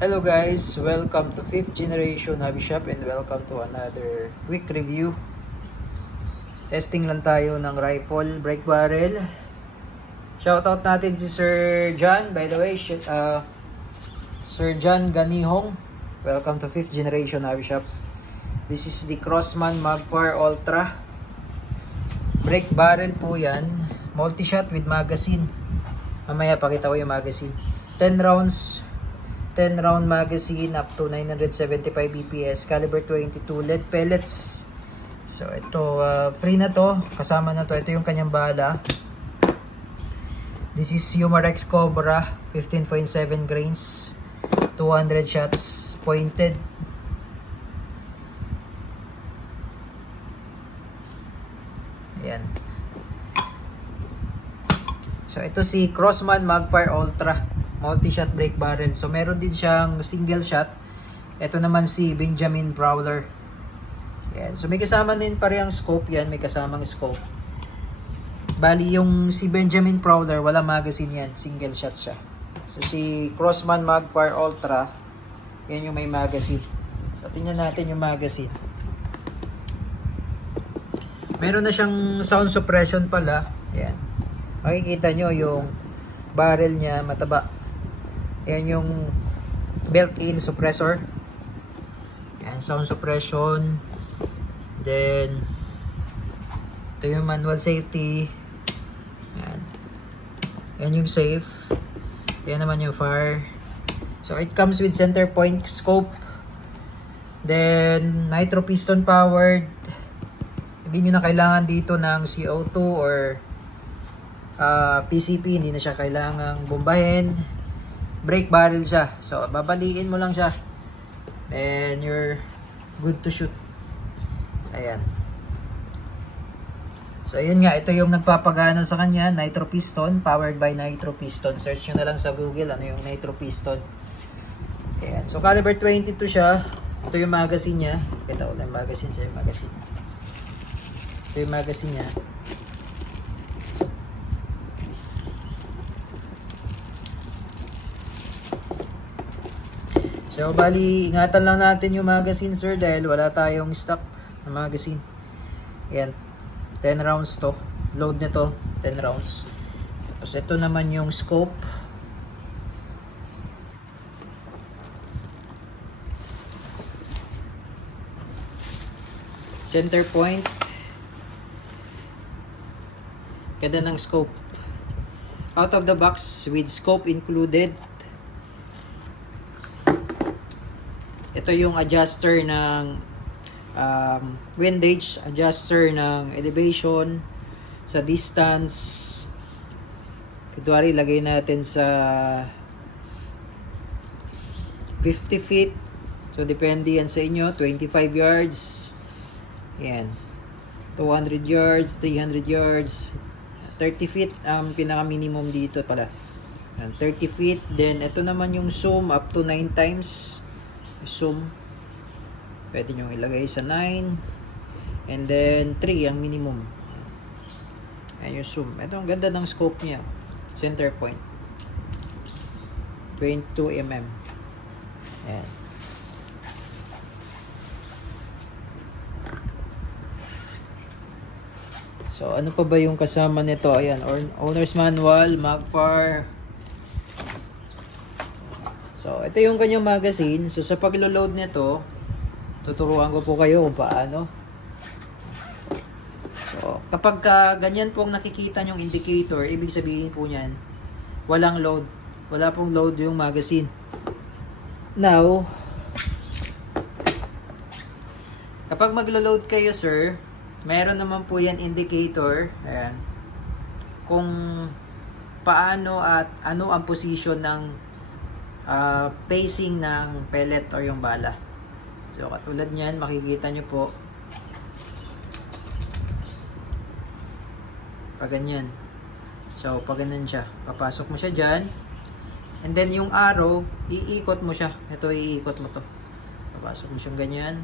Hello guys, welcome to 5th generation hobby shop and welcome to another quick review. Testing lang tayo ng rifle brake barrel. Shoutout natin si Sir John, by the way, Sir John Ganihong. Welcome to 5th generation hobby shop. This is the Crossman Magpar Ultra. Brake barrel po yan, multi-shot with magazine. Mamaya pakita ko yung magazine. 10 round magazine up to 975 BPS, caliber 22, lead pellets. So ito, free na to, kasama na to. Ito yung kanyang bala. This is Umarex Cobra, 15.7 grains, 200 shots, pointed. Ayan. So ito si Crossman Magpar Ultra, multi-shot brake barrel. So meron din siyang single shot. Ito naman si Benjamin Prowler. Yan. So may kasama din parehang scope yan, may kasamang scope. Bali yung si Benjamin Prowler, wala magazine yan, single shot siya. So si Crossman Magpar Ultra, yan yung may magazine. So tingnan natin yung magazine. Meron na siyang sound suppression pala. Yan. Makikita nyo yung barrel niya mataba. Yan yung built-in suppressor. Yan, sound suppression. Then ito yung manual safety. Yan. Yan yung safe. Yan naman yung fire. So it comes with center point scope. Then nitro piston powered. Hindi nyo na kailangan dito ng CO2 or PCP, hindi na siya kailangang bombahin. Brake barrel siya, so babaliin mo lang siya and you're good to shoot. Ayan. So yun nga, ito yung nagpapagana sa kanya, nitro piston, powered by nitro piston. Search nyo na lang sa Google ano yung nitro piston. Ayan. So caliber 22 siya. Ito yung magazine niya. Kita ko na yung magazine sa yung magazine. Ito yung magazine niya. So, bali, ingatan lang natin yung magazine, sir, dahil wala tayong stock na magazine. Ayan, 10 rounds to. Load nito, 10 rounds. Tapos, ito naman yung scope. Center point. Ganda ng scope. Out of the box with scope included. Ito yung adjuster ng windage, adjuster ng elevation, sa distance. Kunwari, lagay natin sa 50 feet. So, depende yan sa inyo. 25 yards. Yan. 200 yards, 300 yards. 30 feet ang pinaka-minimum dito pala. 30 feet. Then, ito naman yung zoom up to 9 times. Zoom, pwede nyo ilagay sa 9 and then 3 ang minimum. Ayan yung zoom. Ito ang ganda ng scope niya, center point 22 mm. Ayan. So ano pa ba yung kasama nito? Ayan, owner's manual, Magpar. So, ito yung kanyang magazine. So, sa paglo-load nito, tuturuan ko po kayo kung paano. So, kapag ganyan pong nakikita yung indicator, ibig sabihin po niyan, walang load. Wala pong load yung magazine. Now, kapag maglo-load kayo, sir, meron naman po yan indicator. Ayan. Kung paano at ano ang position ng pacing ng pellet or yung bala. So katulad niyan, makikita nyo po pag ganyan. So pag ganyan siya, papasok mo siya dyan and then yung arrow, iikot mo siya. Ito, iikot mo to, papasok mo siyang ganyan,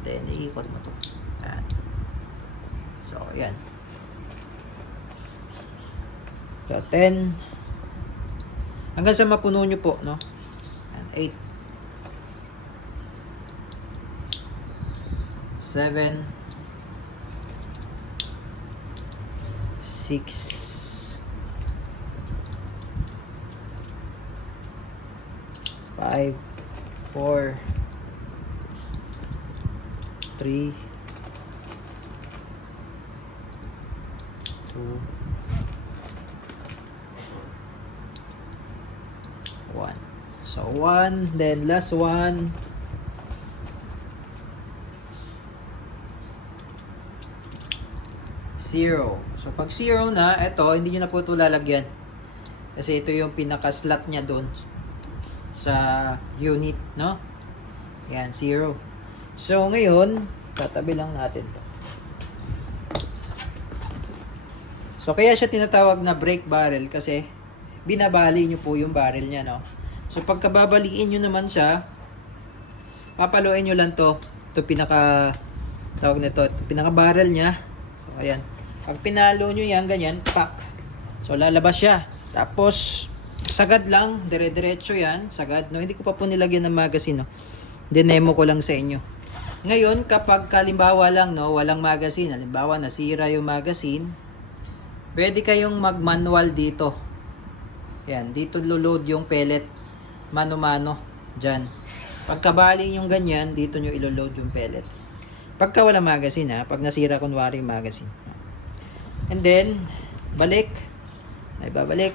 then iikot mo to. Ayan. So yan. So 10 hanggang sa mapuno nyo po, no? 8, 7, 6, 5, 4, 3, 2, 1. So 1, then last one. 0. So pag 0 na, ito hindi niyo na po ito lalagyan. Kasi ito yung pinaka-slot niya doon sa unit, no? Yan, 0. So ngayon, tatabi lang natin to. So kaya siya tinatawag na brake barrel kasi binabali nyo po yung barrel niya, no? So pagkababaliin nyo naman siya, papaluin nyo lang to. Ito pinaka tawag nito, ito pinaka barrel niya. So ayan. Pag pinalo nyo yan, ganyan, pak. So lalabas siya. Tapos sagad lang, dire-diretso yan, sagad, no? Hindi ko pa po nilagyan ng magazine, no? Dinemo ko lang sa inyo. Ngayon, kapag kalimbawa lang, no, walang magazine, halimbawa nasira yung magazine, pwede kayong mag-manual dito. Yan, dito load yung pellet mano-mano dyan. Pagkabali yung ganyan, dito nyo ilo-load yung pellet. Pagka wala magazine, ha, pag nasira kunwari yung magazine. And then, balik. Ay, babalik.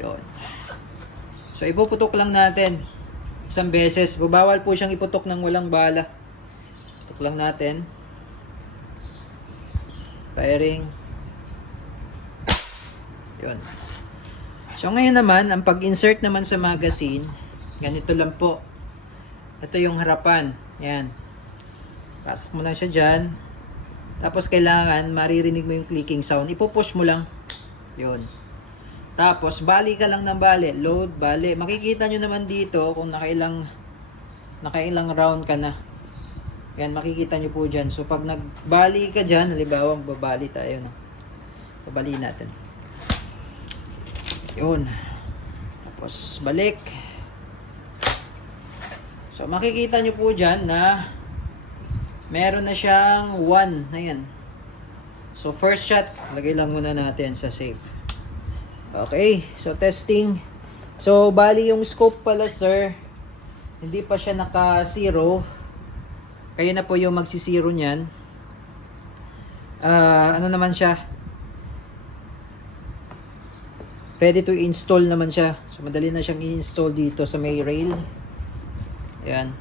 Yun. So, ipuputok lang natin. Isang beses. Bawal po siyang iputok ng walang bala. Putok lang natin. Firing. Yun. So, ngayon naman, ang pag-insert naman sa magazine, ganito lang po. Ito yung harapan. Yan. Pasok mo lang siya dyan. Tapos, kailangan maririnig mo yung clicking sound. Ipupush mo lang. Yun. Tapos, bali ka lang ng bali. Load, bali. Makikita nyo naman dito kung nakailang round ka na. Yan, makikita nyo po dyan. So, pag nagbali ka dyan, halimbawa, babali tayo. No? Babali natin. Yun. Tapos, balik. So, makikita nyo po dyan na meron na siyang 1. Ayan. So, first shot, lagay lang muna natin sa save. Okay. So, testing. So, bali yung scope pala, sir. Hindi pa siya naka-zero. Kayo na po yung magsi-zero niyan. Ano naman siya? Ready to install naman siya. So, madali na siyang i-install dito sa may rail. Ayan.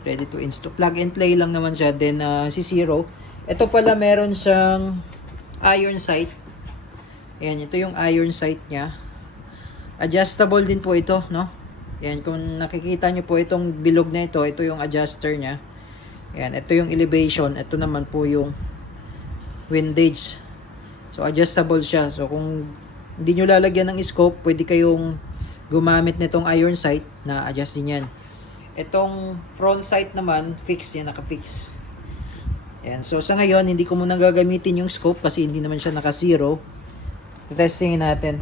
Ready to install. Plug and play lang naman siya. Then, si zero. Ito pala meron siyang iron sight. Ayan, ito yung iron sight niya. Adjustable din po ito, no? Ayan, kung nakikita nyo po itong bilog na ito, ito yung adjuster niya. Ayan, ito yung elevation. Ito naman po yung windage. So, adjustable siya. So, kung hindi nyo lalagyan ng scope, pwede kayong gumamit nitong iron sight na adjust din yan. Itong front sight naman, fix yan, naka-fix. Ayan, so sa ngayon, hindi ko muna gagamitin yung scope kasi hindi naman siya naka-zero. Testingin natin.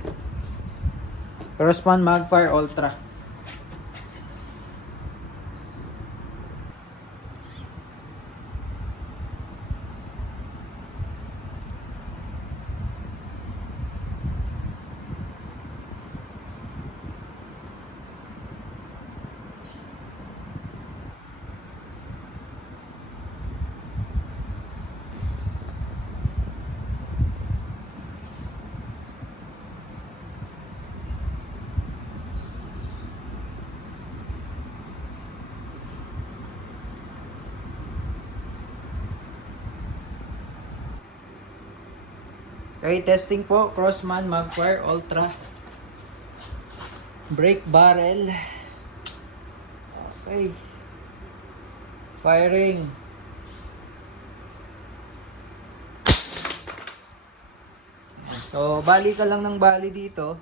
Crossman Magfire Ultra. Okay, testing po. Crossman Magfire Ultra. Brake barrel. Okay. Firing. So, bali ka lang ng bali dito.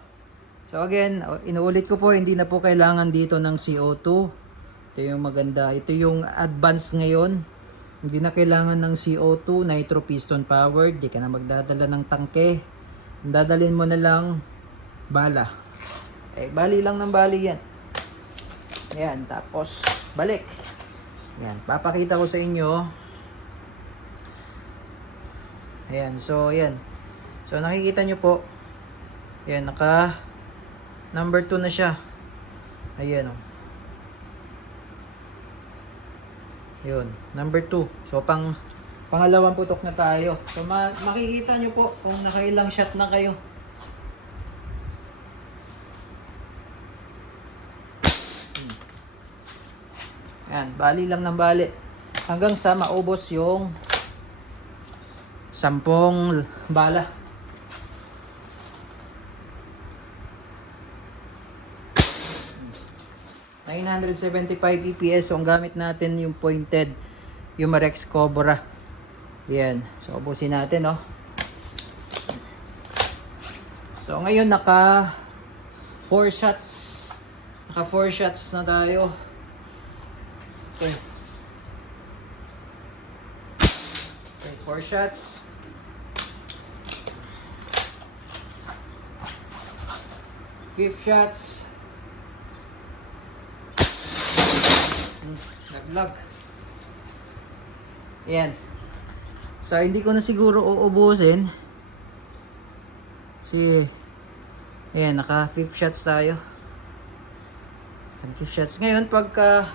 So, again, inuulit ko po, hindi na po kailangan dito ng CO2. Ito yung maganda. Ito yung advance ngayon. Hindi na kailangan ng CO2, nitro piston powered. Hindi ka na magdadala ng tangke. Dadalhin mo na lang bala. Eh, bali lang ng bali yan. Ayan, tapos balik. Ayan, papakita ko sa inyo. Ayan, so ayan. So nakikita nyo po. Ayan, naka number 2 na siya. Ayan o. Yun, number 2. So pangalawang putok na tayo. So makikita nyo po kung nakailang shot na kayo. Ayan, bali lang ng bali. Hanggang sa maubos yung 10 bala. Hmm. 975 EPS. So ang gamit natin yung pointed Umarex Cobra. Ayan. So ubusin natin, no? So ngayon naka 4 shots. Naka 4 shots na tayo. Okay. Okay, 4 shots. Fifth shots. Naglag. Ayan. So hindi ko na siguro uubusin. Ayan, naka 5th shots tayo. 5th shots. Ngayon pagka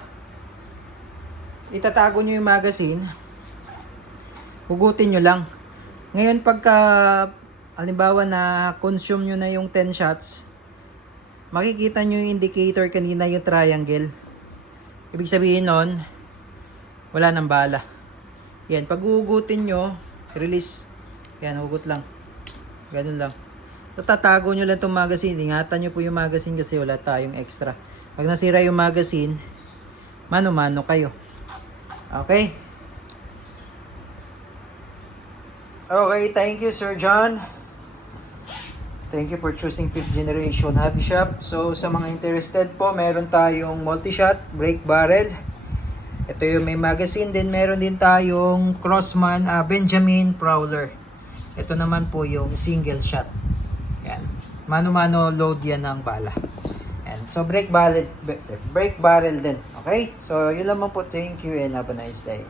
itatago nyo yung magazine, hugutin nyo lang. Ngayon pagka halimbawa na consume nyo na yung 10 shots, makikita nyo yung indicator kanina, yung triangle. Ibig sabihin nun, wala nang bala. Yan, pag hugutin nyo, release. Yan, hugot lang. Ganun lang. So, tatago nyo lang itong magazine. Ingatan nyo po yung magazine kasi wala tayong extra. Pag nasira yung magazine, mano-mano kayo. Okay? Okay, thank you Sir John. Thank you for choosing 5th generation hobby shop. So sa mga interested po, meron tayong multi-shot brake barrel. Ito yung may magazine din. Meron din tayong Crossman Benjamin Prowler. Ito naman po yung single shot. Yan. Mano-mano load yan ng bala. Yan. So brake barrel din. Okay? So yun lang po. Thank you and have a nice day.